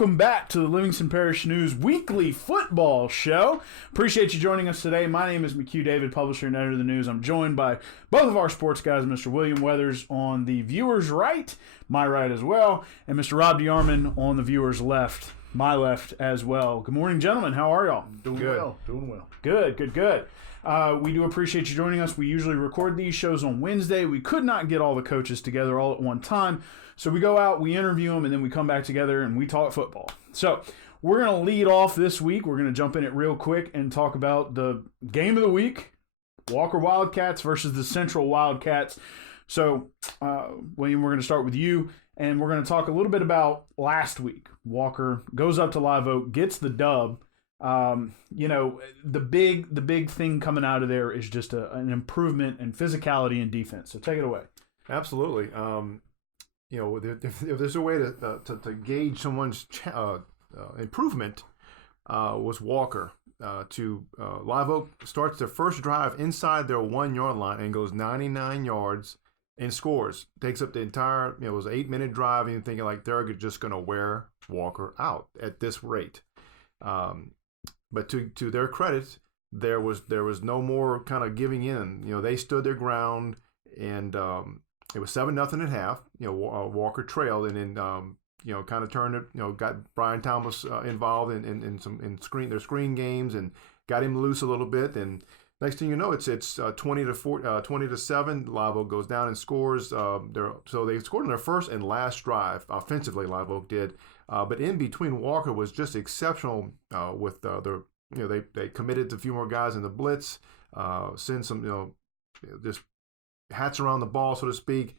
welcome back to the Livingston Parish News Weekly Football Show. Appreciate you joining us today. My name is McHugh David, publisher and editor of the news. I'm joined by both of our sports guys, Mr. William Weathers on the viewer's right, my right as well, and Mr. Rob DeArmond on the viewer's left, my left as well. Good morning, gentlemen. How are y'all? Doing well. Good. We do appreciate you joining us. We usually record these shows on Wednesday. We could not get all the coaches together all at one time. So we go out, we interview them, and then we come back together and we talk football. So we're going to lead off this week. We're going to jump in it real quick and talk about the game of the week, Walker Wildcats versus the Central Wildcats. So, William, we're going to start with you, and we're going to talk a little bit about last week. Walker goes up to Live Oak, gets the dub. The big thing coming out of there is just an improvement in physicality and defense. So take it away. Absolutely. If there's a way to gauge someone's improvement, was Walker. Live Oak starts their first drive inside their 1 yard line and goes 99 yards and scores. Takes up the entire, it was an 8-minute drive, and you're thinking like they're just going to wear Walker out at this rate. But to their credit, there was no more kind of giving in. They stood their ground, and it was 7-0 at half. Walker trailed, and then kind of turned it. Got Brian Thomas involved in their screen games and got him loose a little bit. And next thing you know, it's 20-7. Live Oak goes down and scores. So they scored on their first and last drive offensively. Live Oak did. But in between, Walker was just exceptional with they committed a few more guys in the blitz, send some just hats around the ball, so to speak.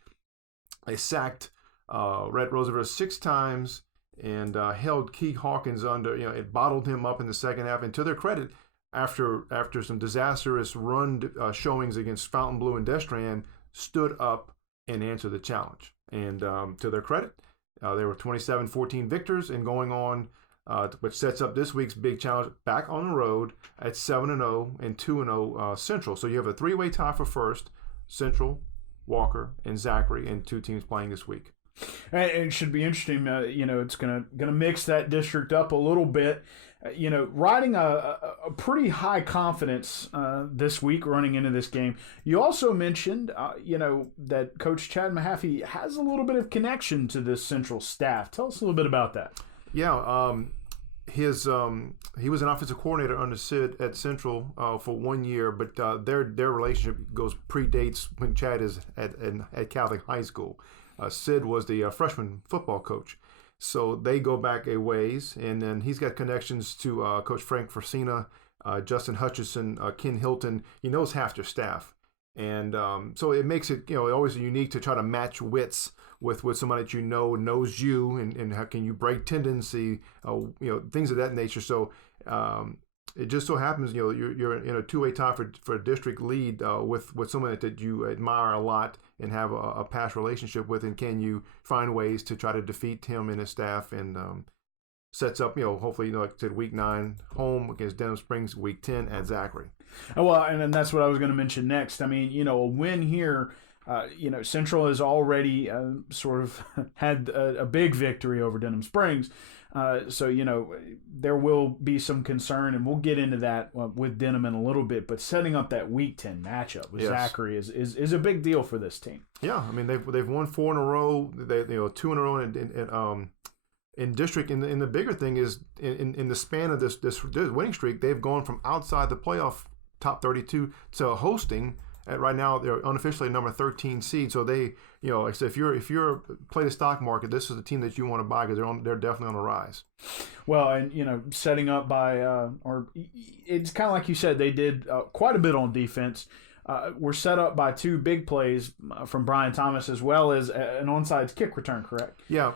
They sacked Rhett Roosevelt 6 times and held Keith Hawkins under. It bottled him up in the second half. And to their credit, after some disastrous run showings against Fontainebleau and Destrehan, stood up and answered the challenge. And to their credit, they were 27-14 victors and going on, which sets up this week's big challenge back on the road at 7-0 and 2-0 Central. So you have a 3-way tie for first: Central, Walker, and Zachary, and 2 teams playing this week. And it should be interesting. It's gonna mix that district up a little bit. Riding a pretty high confidence this week running into this game. You also mentioned, that Coach Chad Mahaffey has a little bit of connection to this Central staff. Tell us a little bit about that. Yeah, he was an offensive coordinator under Sid at Central for 1 year, but their relationship predates when Chad is at Catholic High School. Sid was the freshman football coach. So they go back a ways, and then he's got connections to Coach Frank Forcina, Justin Hutchison, Ken Hilton. He knows half their staff. And so it makes it, always unique to try to match wits with somebody that knows you, and how can you break tendency, things of that nature. So it just so happens, you're in a 2-way tie for a district lead with someone that you admire a lot and have a past relationship with, and can you find ways to try to defeat him and his staff, and sets up, hopefully, like I said, week 9 home against Denham Springs, week 10 at Zachary. Well, and then that's what I was going to mention next. I mean, a win here. Central has already sort of had a big victory over Denham Springs. So there will be some concern, and we'll get into that with Denham in a little bit. But setting up that Week 10 matchup with Zachary is a big deal for this team. Yeah, I mean they've won 4 in a row. They 2 in a row in district. And the bigger thing is in the span of this winning streak, they've gone from outside the playoff top 32 to hosting. Right now, they're unofficially number 13 seed. So they, like I said, if you're play the stock market, this is the team that you want to buy, because they're definitely on the rise. Well, and setting up by or it's kind of like you said, they did quite a bit on defense. Were set up by 2 big plays from Brian Thomas, as well as an onside kick return. Correct? Yeah,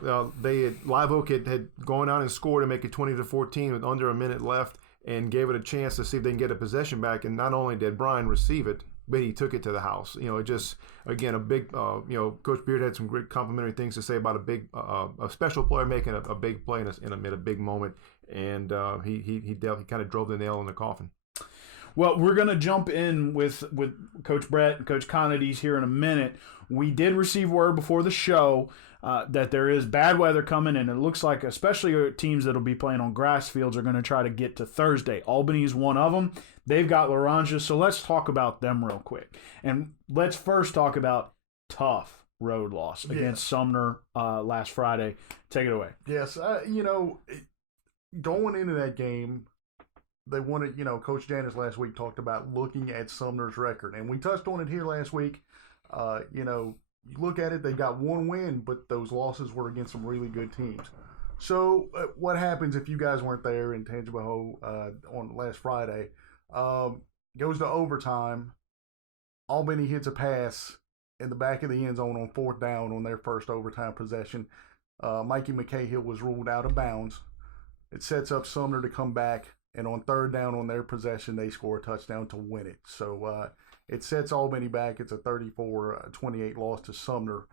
Live Oak had gone out and scored to make it 20-14 with under a minute left, and gave it a chance to see if they can get a possession back. And not only did Brian receive it, but he took it to the house. It just, again, a big, Coach Beard had some great complimentary things to say about a special player making a big play in a big moment. And he kind of drove the nail in the coffin. Well, we're going to jump in with Coach Brett and Coach Conadies here in a minute. We did receive word before the show that there is bad weather coming, and it looks like especially teams that will be playing on grass fields are going to try to get to Thursday. Albany is one of them. They've got Laranja, so let's talk about them real quick. And let's first talk about tough road loss against Sumner last Friday. Take it away. Yes, going into that game, they wanted, Coach Janis last week talked about looking at Sumner's record, and we touched on it here last week. You look at it, they got one win, but those losses were against some really good teams. So what happens if you guys weren't there in Tangipahoa on last Friday? Goes to overtime. Albany hits a pass in the back of the end zone on 4th down on their first overtime possession. Mikey McCahill was ruled out of bounds. It sets up Sumner to come back, and on 3rd down on their possession, they score a touchdown to win it. So it sets Albany back. It's a 34-28 loss to Sumner.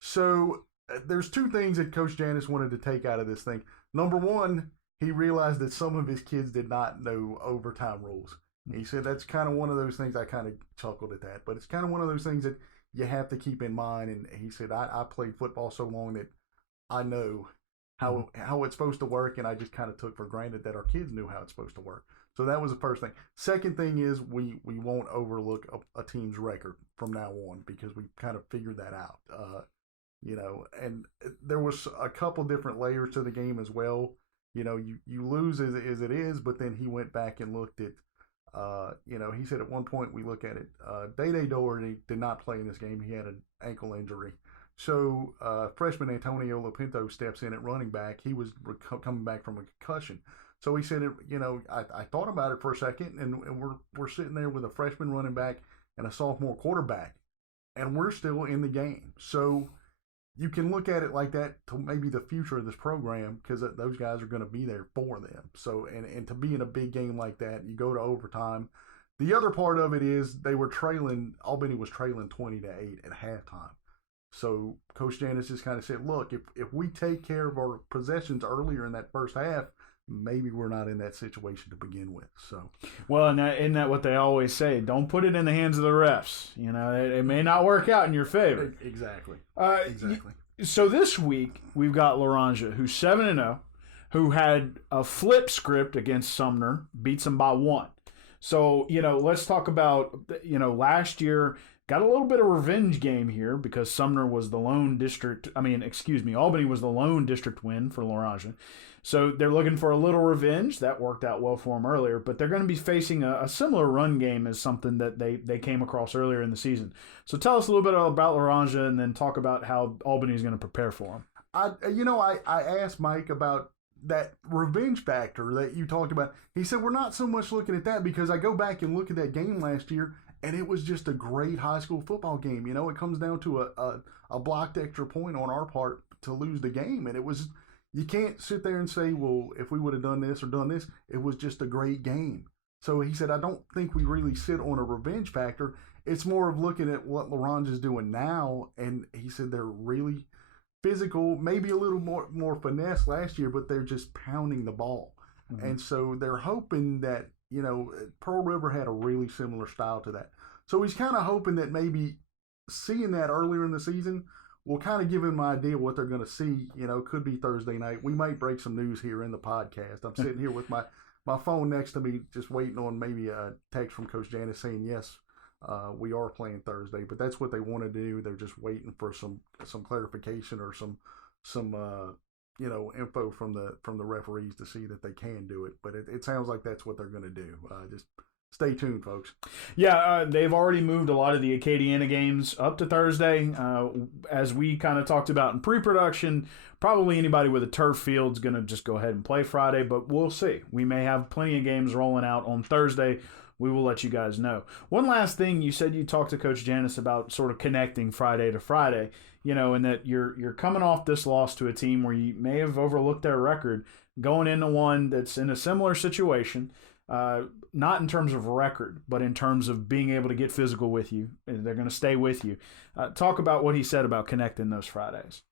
So there's two things that Coach Janis wanted to take out of this thing. Number one, he realized that some of his kids did not know overtime rules. He said that's kind of one of those things. I kind of chuckled at that, but it's kind of one of those things that you have to keep in mind. And he said, I played football so long that I know how it's supposed to work, and I just kind of took for granted that our kids knew how it's supposed to work. So that was the first thing. Second thing is we won't overlook a team's record from now on, because we kind of figured that out. And there was a couple different layers to the game as well. You lose as it is, but then he went back and looked at, he said at one point we look at it, Day Doherty did not play in this game. He had an ankle injury. So freshman Antonio Lopinto steps in at running back. He was coming back from a concussion. So he said, I thought about it for a second, and we're sitting there with a freshman running back and a sophomore quarterback, and we're still in the game. So you can look at it like that to maybe the future of this program, because those guys are going to be there for them. So and to be in a big game like that, you go to overtime. The other part of it is Albany was trailing 20-8 at halftime. So Coach Janis just kind of said, look, if we take care of our possessions earlier in that first half, maybe we're not in that situation to begin with. So, well, and isn't that what they always say? Don't put it in the hands of the refs. It may not work out in your favor. Exactly. Exactly. So this week we've got Laranja, who's 7-0, who had a flip script against Sumner, beats them by 1. So let's talk about last year. Got a little bit of revenge game here because Sumner was the lone district. Albany was the lone district win for Laranja. So they're looking for a little revenge. That worked out well for them earlier, but they're going to be facing a similar run game as something that they came across earlier in the season. So tell us a little bit about Laranja, and then talk about how Albany is going to prepare for them. I asked Mike about that revenge factor that you talked about. He said, we're not so much looking at that, because I go back and look at that game last year, and it was just a great high school football game. It comes down to a blocked extra point on our part to lose the game. And it was, you can't sit there and say, well, if we would have done this or done this, it was just a great game. So he said, I don't think we really sit on a revenge factor. It's more of looking at what Laranja's doing now. And he said they're really physical, maybe a little more finesse last year, but they're just pounding the ball. Mm-hmm. And so they're hoping that, Pearl River had a really similar style to that. So he's kind of hoping that maybe seeing that earlier in the season will kind of give him an idea what they're going to see. Could be Thursday night. We might break some news here in the podcast. I'm sitting here with my phone next to me, just waiting on maybe a text from Coach Janis saying, yes, we are playing Thursday. But that's what they want to do. They're just waiting for some clarification or some info from the referees to see that they can do it. But it sounds like that's what they're going to do. Just stay tuned, folks. Yeah, they've already moved a lot of the Acadiana games up to Thursday. As we kind of talked about in pre-production, probably anybody with a turf field is going to just go ahead and play Friday, but we'll see. We may have plenty of games rolling out on Thursday. We will let you guys know. One last thing, you said you talked to Coach Janis about sort of connecting Friday to Friday, and that you're coming off this loss to a team where you may have overlooked their record, going into one that's in a similar situation, not in terms of record, but in terms of being able to get physical with you, and they're going to stay with you. Talk about what he said about connecting those Fridays.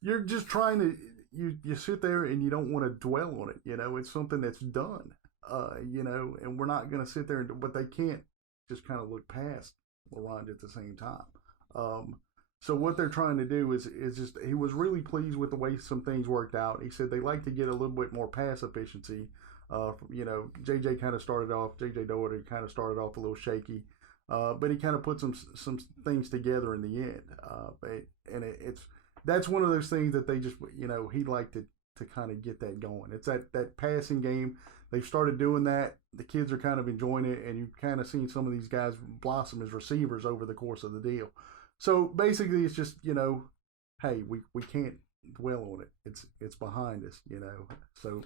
You're just trying to, you sit there and you don't want to dwell on it. It's something that's done. And we're not going to sit there, but they can't just kind of look past Laranja at the same time. So what they're trying to do is just, he was really pleased with the way some things worked out. He said they like to get a little bit more pass efficiency. JJ kind of started off, JJ Doherty kind of started off a little shaky, but he kind of put some things together in the end. That's one of those things that they just, he'd like to kind of get that going. It's that passing game. They've started doing that. The kids are kind of enjoying it, and you've kind of seen some of these guys blossom as receivers over the course of the deal. So basically, it's just, hey, we can't dwell on it. It's behind us, So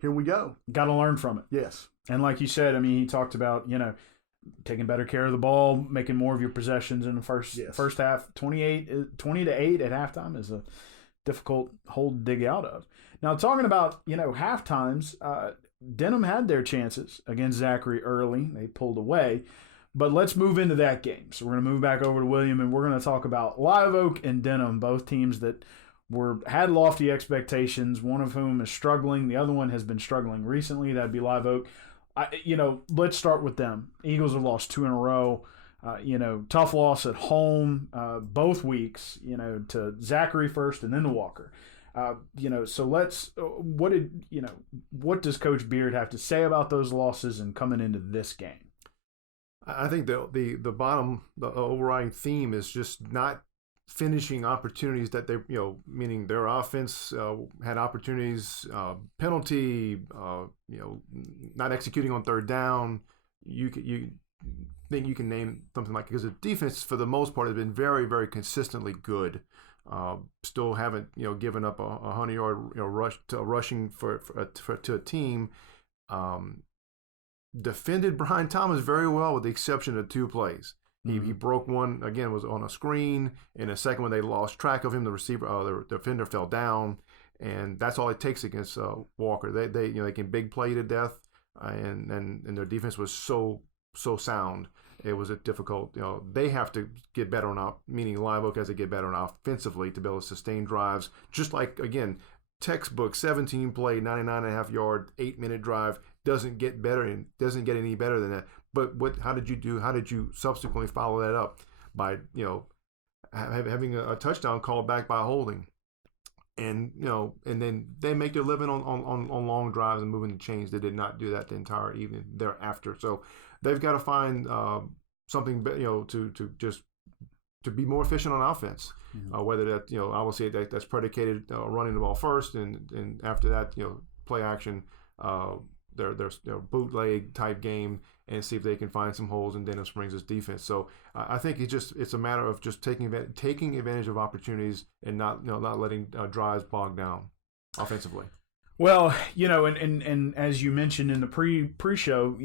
here we go. Got to learn from it. Yes. And like you said, I mean, he talked about, taking better care of the ball, making more of your possessions in the first half. 20 to 8 at halftime is a difficult hole to dig out of. Now, talking about, half times, Denham had their chances against Zachary early. They pulled away. But let's move into that game. So we're going to move back over to William, and we're going to talk about Live Oak and Denham, both teams that had lofty expectations, one of whom is struggling. The other one has been struggling recently. That'd be Live Oak. Let's start with them. Eagles have lost 2 in a row. Tough loss at home both weeks, to Zachary first and then to Walker. So what does Coach Beard have to say about those losses and coming into this game? I think the overriding theme is just not finishing opportunities that they, meaning their offense had opportunities, penalty, not executing on third down. You think you can name something like, because the defense for the most part has been very, very consistently good. Still haven't given up a 100-yard rush to rushing to a team. Defended Brian Thomas very well with the exception of 2 plays. He broke one, again, was on a screen, and the second one they lost track of him. The defender fell down, and that's all it takes against Walker. They can big play to death, and their defense was so sound. It was a difficult, they have to get better meaning Live Oak has to get better on offensively to be able to sustain drives. Just like, again, textbook 17 play, 99.5 yard, 8-minute drive. Doesn't get better and doesn't get any better than that. But how did you do? How did you subsequently follow that up by having a touchdown called back by holding, and then they make their living on long drives and moving the chains. They did not do that the entire evening thereafter. So they've got to find something to be more efficient on offense. Whether that obviously that's predicated running the ball first, and after that play action. Their bootleg type game, and see if they can find some holes in Denham Springs' defense. So I think it's a matter of just taking advantage of opportunities and not letting drives bog down offensively. Well, and as you mentioned in the pre-show,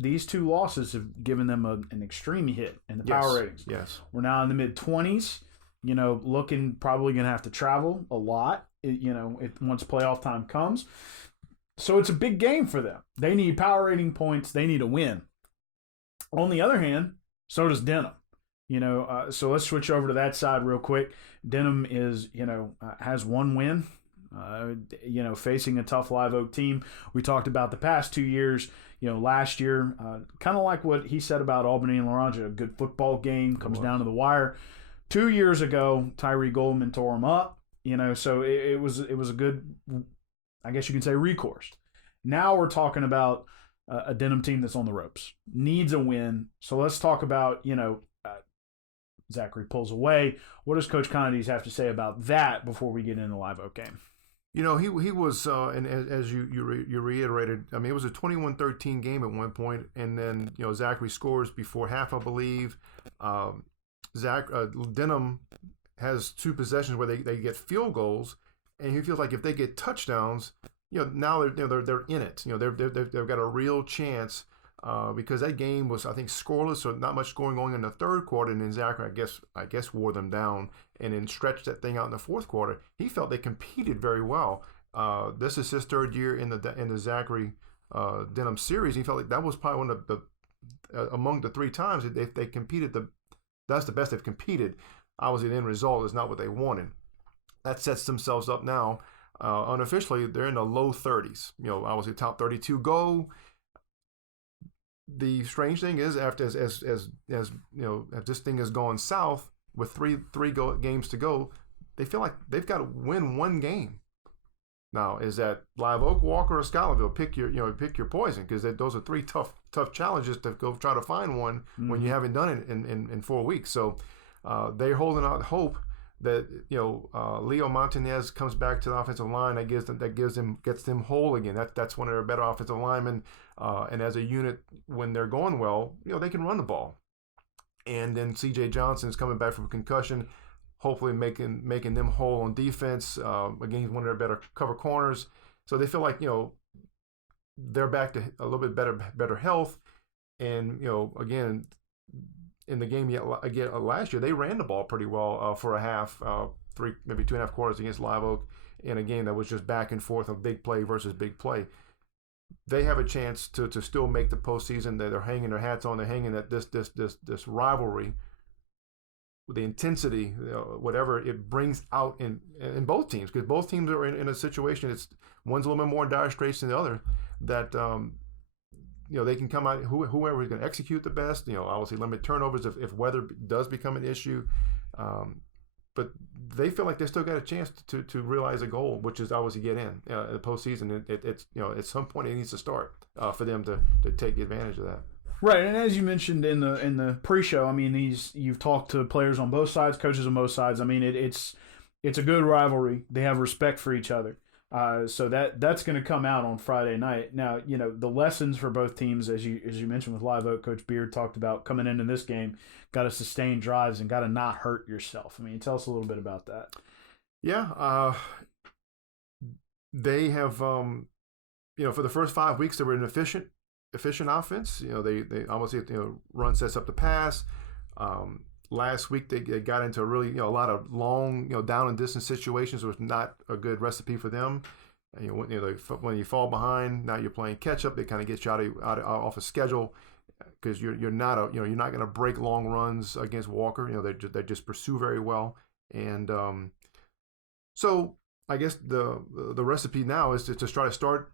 these 2 losses have given them an extreme hit in the power ratings. Yes, we're now in the mid-20s. Looking probably going to have to travel a lot. Once playoff time comes. So it's a big game for them. They need power rating points. They need a win. On the other hand, so does Denham. So let's switch over to that side real quick. Denham has 1 win. Facing a tough Live Oak team. We talked about the past 2 years. Last year, kind of like what he said about Albany and Laranja, a good football game comes down to the wire. 2 years ago, Tyree Goldman tore him up. So it was a good, I guess you could say, recourse. Now we're talking about a Denham team that's on the ropes, needs a win. So let's talk about, Zachary pulls away. What does Coach Condes have to say about that before we get into the Live Oak game? He was, and as you reiterated, I mean, it was a 21-13 game at one point, and then, Zachary scores before half, I believe. Denham has 2 possessions where they get field goals, and he feels like if they get touchdowns, now they're in it. They've got a real chance because that game was, I think, scoreless, so not much going on in the third quarter. And then Zachary, I guess, wore them down and then stretched that thing out in the fourth quarter. He felt they competed very well. This is his 3rd year in the Zachary Denham series. He felt like that was probably one of the among the 3 times they competed. That's the best they've competed. Obviously, the end result is not what they wanted. That sets themselves up now. Unofficially, they're in the low 30s. Obviously, top 32 go. The strange thing is, after as this thing has gone south, with games to go, they feel like they've got to win one game. Now, is that Live Oak, Walker, or Schuylerville? Pick your poison, because those are three tough challenges to go try to find one when you haven't done it in 4 weeks. So they're holding out hope that Leo Montanez comes back to the offensive line. That gets them whole again. That's one of their better offensive linemen. And as a unit, when they're going well, they can run the ball. And then C.J. Johnson is coming back from concussion, hopefully making them whole on defense. Again, he's one of their better cover corners. So they feel like, they're back to a little bit better health. And, again, in the game last year, they ran the ball pretty well for a half, maybe 2.5 quarters against Live Oak in a game that was just back and forth of big play versus big play. They have a chance to still make the postseason. They're hanging their hats on. They're hanging that this rivalry, the intensity, whatever it brings out in both teams, because both teams are in a situation. It's one's a little bit more dire straits than the other. That they can come out, whoever is going to execute the best. Obviously limit turnovers if weather does become an issue. But they feel like they still got a chance to realize a goal, which is obviously get in the postseason. It's at some point it needs to start for them to take advantage of that. Right, and as you mentioned in the pre-show, I mean, you've talked to players on both sides, coaches on both sides. I mean, it's a good rivalry. They have respect for each other. So that's going to come out on Friday night. Now, the lessons for both teams, as you mentioned with Live Oak, Coach Beard talked about coming into this game, got to sustain drives and got to not hurt yourself. I mean, tell us a little bit about that. Yeah, they have, for the first 5 weeks, they were an efficient offense. They almost run sets up the pass. Last week they got into a lot of long down and distance situations. It was not a good recipe for them. When you fall behind, now you're playing catch up. They kind of get you off a schedule, because you're not going to break long runs against Walker. They just pursue very well. And so I guess the recipe now is to try to start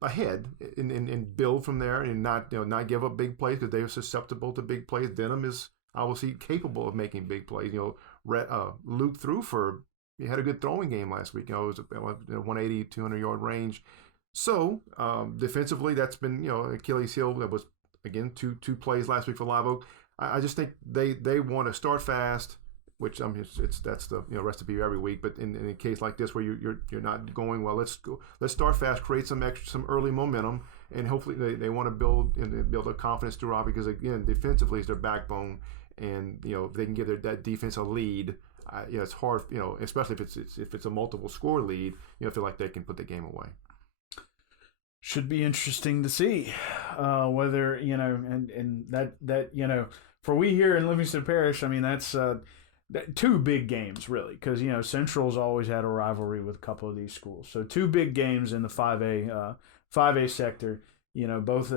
ahead and build from there, and not give up big plays, because they're susceptible to big plays. Denham is obviously capable of making big plays. Luke he had a good throwing game last week. It was 180, 200-yard range. So defensively, that's been Achilles heel. That was again two plays last week for Live Oak. I just think they want to start fast, which that's the recipe every week. But in a case like this where you're not going well, let's start fast, create some early momentum, and hopefully they want to build a confidence throughout, because again, defensively is their backbone, and if they can give that defense a lead, it's hard, especially if it's a multiple score lead, feel like they can put the game away. Should be interesting to see whether and that for we here in Livingston Parish, I mean, that's two big games really, because Central's always had a rivalry with a couple of these schools. So two big games in the 5A sector. Both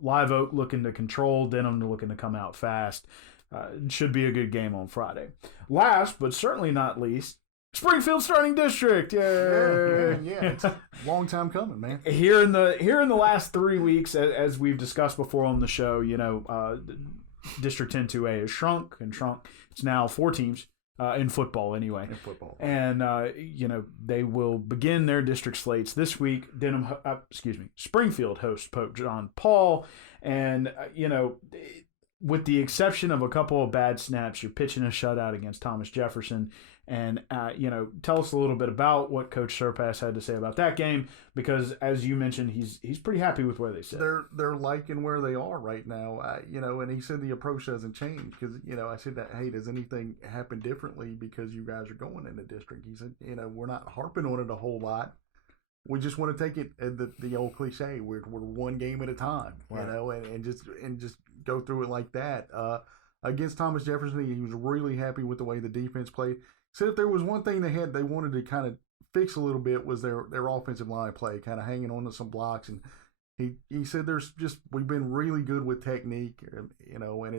Live Oak looking to control, Denham looking to come out fast. It should be a good game on Friday. Last but certainly not least, Springfield starting district. Yay! Yeah. It's a long time coming, man. Here in the last 3 weeks, as we've discussed before on the show, District 10-2A has shrunk. It's now 4 teams in football anyway. And they will begin their district slates this week. Springfield hosts Pope John Paul, and with the exception of a couple of bad snaps, you're pitching a shutout against Thomas Jefferson. And, tell us a little bit about what Coach Surpass had to say about that game, because, as you mentioned, he's pretty happy with where they sit. They're liking where they are right now, and he said the approach doesn't change, because, I said that, hey, does anything happen differently because you guys are going in the district? He said, we're not harping on it a whole lot. We just want to take it, the old cliche, we're one game at a time, right. And just go through it like that. Against Thomas Jefferson, he was really happy with the way the defense played. Said if there was one thing they wanted to kind of fix a little bit was their offensive line play, kind of hanging on to some blocks. And he said we've been really good with technique, and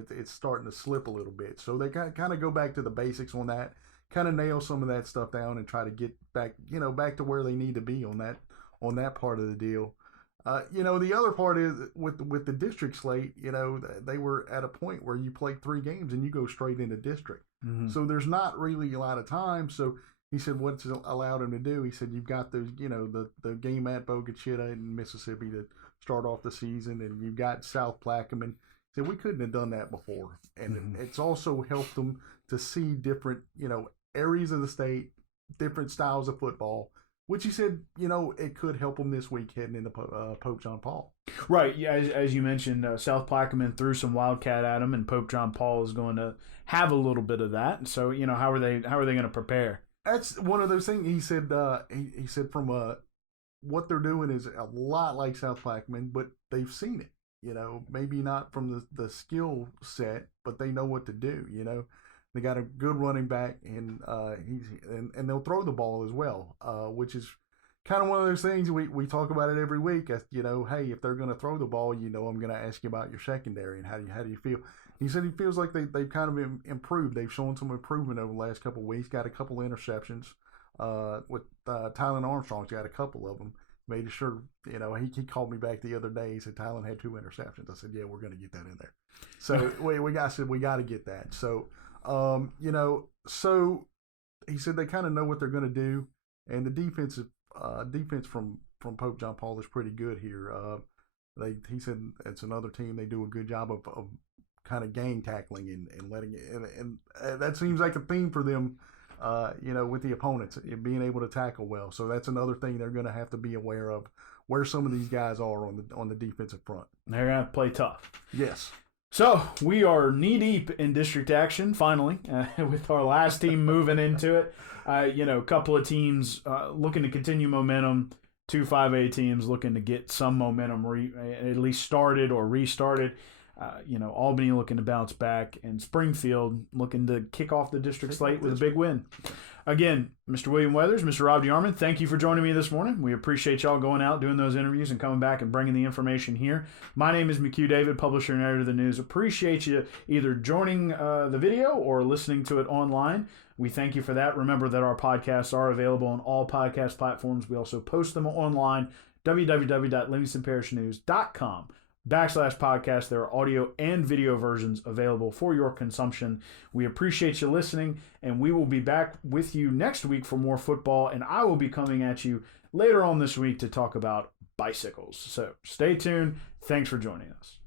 it's starting to slip a little bit. So they kind of go back to the basics on that, kind of nail some of that stuff down, and try to get back back to where they need to be on that part of the deal. The other part is with the district slate, they were at a point where you play 3 games and you go straight into district. Mm-hmm. So there's not really a lot of time. So he said what's allowed him to do, he said you've got those, the game at Bogachita in Mississippi to start off the season, and you've got South Plaquemine. He said we couldn't have done that before. And it's also helped them to see different, areas of the state, different styles of football, which he said, it could help them this week heading into Pope John Paul. Right. Yeah, as you mentioned, South Plaquemine threw some Wildcat at them, and Pope John Paul is going to have a little bit of that. So, how are they going to prepare? That's one of those things. He said. He said from what they're doing is a lot like South Plaquemine, but they've seen it. Maybe not from the skill set, but they know what to do. They got a good running back, and and they'll throw the ball as well, which is kind of one of those things we talk about it every week. Hey, if they're going to throw the ball, I'm going to ask you about your secondary and how do you feel. He said he feels like they've kind of improved. They've shown some improvement over the last couple of weeks. Got a couple of interceptions. With Tylen Armstrong's got a couple of them. Made sure, he called me back the other day. He said Tylen had 2 interceptions. I said, yeah, we're going to get that in there. So we got to get that. So. So he said they kind of know what they're going to do, and the defense from Pope John Paul is pretty good here. He said it's another team. They do a good job of kind of gang tackling and letting it, and that seems like a theme for them. With the opponents, being able to tackle well. So that's another thing they're going to have to be aware of, where some of these guys are on the defensive front. They're going to have to play tough. Yes. So we are knee-deep in district action, finally, with our last team moving into it. A couple of teams looking to continue momentum, 2 5A teams looking to get some momentum at least started or restarted. Albany looking to bounce back, and Springfield looking to kick off the district slate with a big win. Again, Mr. William Weathers, Mr. Rob DeArmond, thank you for joining me this morning. We appreciate y'all going out, doing those interviews, and coming back and bringing the information here. My name is McHugh David, publisher and editor of the news. Appreciate you either joining the video or listening to it online. We thank you for that. Remember that our podcasts are available on all podcast platforms. We also post them online, www.livingstonparishnnews.com/podcast. There are audio and video versions available for your consumption. We appreciate you listening, and we will be back with you next week for more football, and I will be coming at you later on this week to talk about bicycles. So stay tuned. Thanks for joining us.